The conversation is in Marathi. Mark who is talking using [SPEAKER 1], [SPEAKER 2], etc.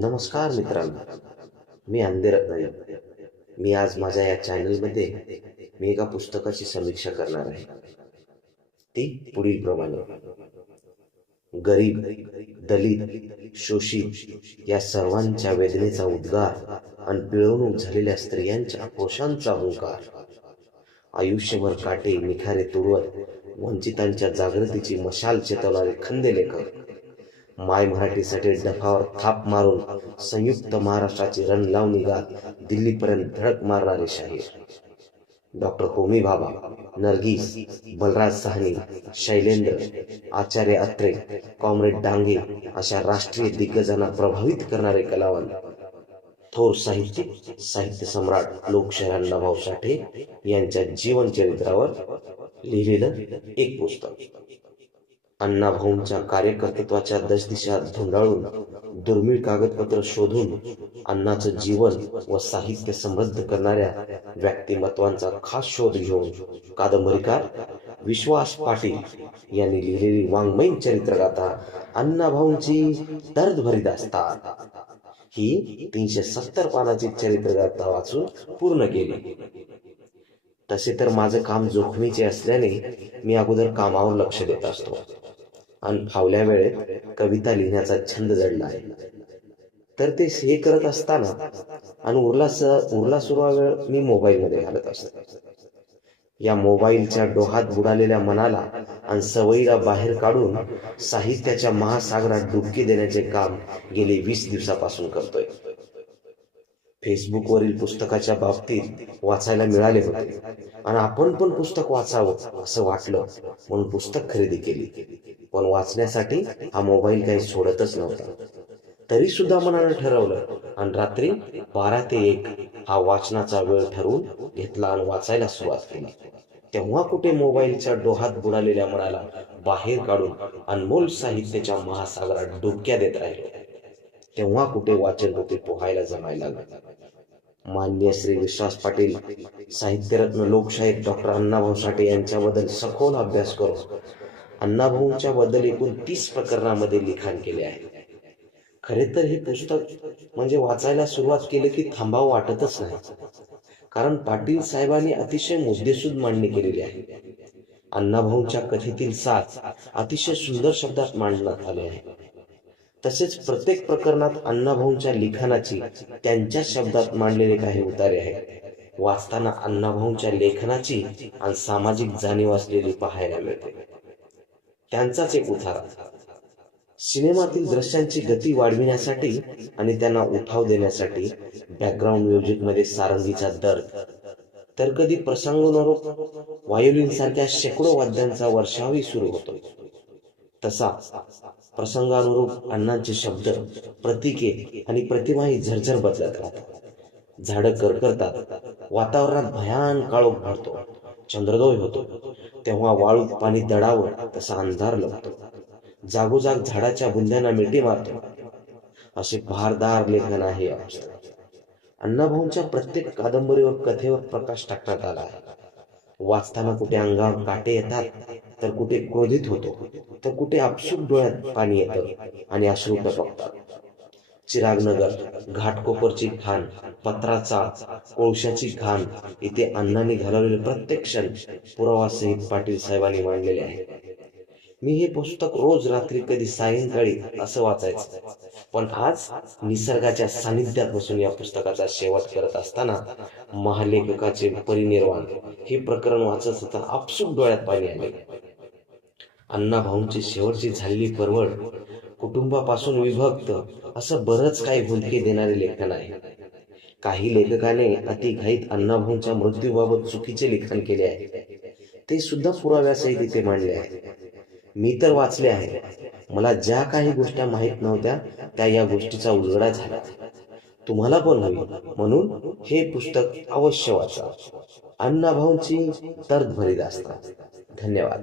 [SPEAKER 1] नमस्कार मित्रांनो. मी अंधेरत्न मी आज माझ्या या चॅनलमध्ये मी एका पुस्तकाची समीक्षा करणार आहे. ती पुढील प्रमाणे. गरीब दलित शोषित या सर्वांच्या वेदनेचा उद्गार आणि पिळवणूक झालेल्या स्त्रियांच्या पुरुषांचा हुंकार. आयुष्यभर काटे निखारे तुडवत वंचितांच्या जागृतीची मशाल चेतवणारे खंदे लेखक. माय मराठीसाठी डफावर थाप मारून संयुक्त महाराष्ट्राची रण लावणी गात दिल्लीपर्यंत धडक मारणारे शाहीर. डॉक्टर होमी भाभा नरगीस बलराज साहनी शैलेंद्र आचार्य अत्रे कॉम्रेड डांगे अशा राष्ट्रीय दिग्गजांना प्रभावित करणारे कलावंत. थोर साहित्यिक साहित्य सम्राट लोकशाहांना अण्णाभाऊ साठे यांच्या जीवन चरित्रावर लिहिलेलं एक पुस्तक. अण्णाभाऊंच्या कार्यकर्तृत्वाच्या दशदिशा धुंडाळून दुर्मिळ कागदपत्र शोधून अण्णाचं जीवन व साहित्य समृद्ध करणाऱ्या व्यक्तिमत्वांचा खास शोध घेऊन कादंबरीकार विश्वास पाटील यांनी लिहिलेली वाङ्मयीन चरित्रगाथा अण्णाभाऊंची दर्दभरी दास्तान. ही तीनशे सत्तर पानाची चरित्रगाथा वाचून पूर्ण केली. तसे तर माझं काम जोखमीचे असल्याने मी अगोदर कामावर लक्ष देत असतो. आणि फावल्या वेळेत कविता लिहिण्याचा छंद जडला आहे. तर ते हे करत असताना आणि उरला स उरला सुरुवा वेळ मी मोबाईलमध्ये घालत असतो. या मोबाईलच्या डोहात बुडालेल्या मनाला आणि सवयीला बाहेर काढून साहित्याच्या महासागरात डुबकी देण्याचे काम गेले वीस दिवसापासून करतोय. फेसबुकवरील पुस्तकाच्या बाबतीत वाचायला मिळाले होते. आणि आपण पण पुस्तक वाचावं असं वाटलं म्हणून पुस्तक खरेदी केली. पण वाचण्यासाठी हा मोबाईल काही सोडतच नव्हता. तरी सुद्धा मनानं ठरवलं आणि रात्री बारा ते एक हा वाचनाचा वेळ ठरवून घेतला आणि वाचायला सुरुवात केली. तेव्हा कुठे मोबाईलच्या डोहात बुडालेल्या मनाला बाहेर काढून अनमोल साहित्याच्या महासागरात डुबक्या देत राहिलो. तेव्हा कुठे वाचन रूपी पोहायला जमायला लागलं. मान्य श्री विश्वास पाटील साहित्यरत्न लोकशाहीर डॉक्टर अण्णाभाऊ साठे यांच्याबद्दल सखोल अभ्यास करून अण्णाभाऊंच्या बद्दल एकूण तीस प्रकरणामध्ये लिखाण केले आहे. खरे तर हे पुस्तक म्हणजे वाचायला सुरुवात केली की थांबावं वाटतच नाही. कारण पाटील साहेबांनी अतिशय मुद्देसूद मांडणी केलेली आहे. अण्णाभाऊंच्या कथेतील साथ अतिशय सुंदर शब्दात मांडण्यात आले आहे. तसेच प्रत्येक प्रकरणात अण्णाभाऊंच्या लिखाणाची त्यांच्या शब्दात मांडलेले काही उतारे आहेत. वाचताना अण्णाभाऊंच्या लेखनाची आणि सामाजिक जाणीव असलेली पाहायला मिळते. त्यांचाच एक उतारा. सिनेमातील दृश्यांची गती वाढविण्यासाठी आणि त्यांना उठाव देण्यासाठी बॅकग्राऊंड म्युझिकमध्ये सारंगीचा दर्द. तर कधी प्रसंगोनरूप व्हायोलिन सारख्या शेकडो वाद्यांचा वर्षावही सुरू होतो. तसा प्रसंगानुरूप अण्णांचे शब्द प्रतीके आणि प्रतिमाही झरझर बदलत राहतात. झाडं करकरतात. वातावरणात भयान काळोख भरतो. चंद्रोदय होतो. तेव्हा वाळूत पाणी दडावर तसा अंधार लागतो जागोजाग झाडाच्या बुंद्यांना मिठी मारतो. असे भारदार लेखन आहे अण्णाभाऊंच्या प्रत्येक कादंबरीवर कथेवर प्रकाश टाकण्यात आला आहे. वाचताना कुठे अंगावर काटे येतात तर कुठे क्रोधित होतो तर कुठे आपसूक डोळ्यात पाणी येतं आणि अश्रू टपकतात चिरागनगर घाटकोपरची खान पत्राचा कोळशाची खान इथे अण्णांनी घालवलेले प्रत्येक क्षण पुरावासहित पाटील साहेबांनी मांडलेले आहे मी हे पुस्तक रोज रात्री कधी सायंकाळी असं वाचायचं. पण आज निसर्गाच्या सानिध्यात बसून या पुस्तकाचा शेवट करत असताना महालेखकाचे परिनिर्वाण हे प्रकरण वाचत असताना आपसूक डोळ्यात पाणी आले. अण्णा भाऊंची शेवटची झालेली परवड कुटुंबापासून विभक्त असं बरंच काही भूलके देणारे लेखन आहे. काही लेखकाने अतिघाईत अण्णाभाऊंच्या मृत्यूबाबत चुकीचे लिखाण केले आहे. ते सुद्धा पुराव्यासहित इथे मांडले आहे मी तर वाचले आहे मला ज्या काही गोष्टी माहीत नव्हत्या त्या या गोष्टीचा उलगडा झाला. तुम्हाला पण हवी? म्हणून हे पुस्तक अवश्य वाचा. अण्णाभाऊंची दर्द भरीत असतात. धन्यवाद.